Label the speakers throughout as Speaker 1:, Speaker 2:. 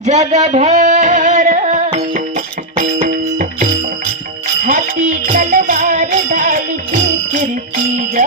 Speaker 1: जग भर हाथी तलवार डाल के फिरती जा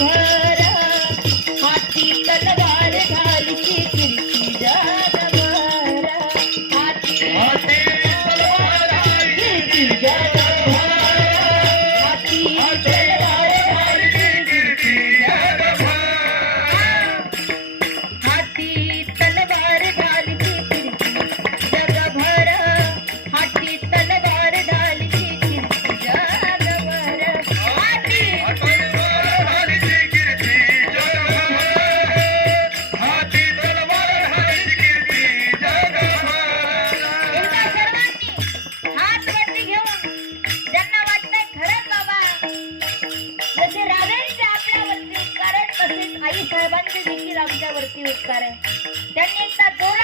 Speaker 1: भरा हाती तलवार. आई साहेबांचे देखील आमच्यावरती उपकार आहे. त्यांनी एकदा दोन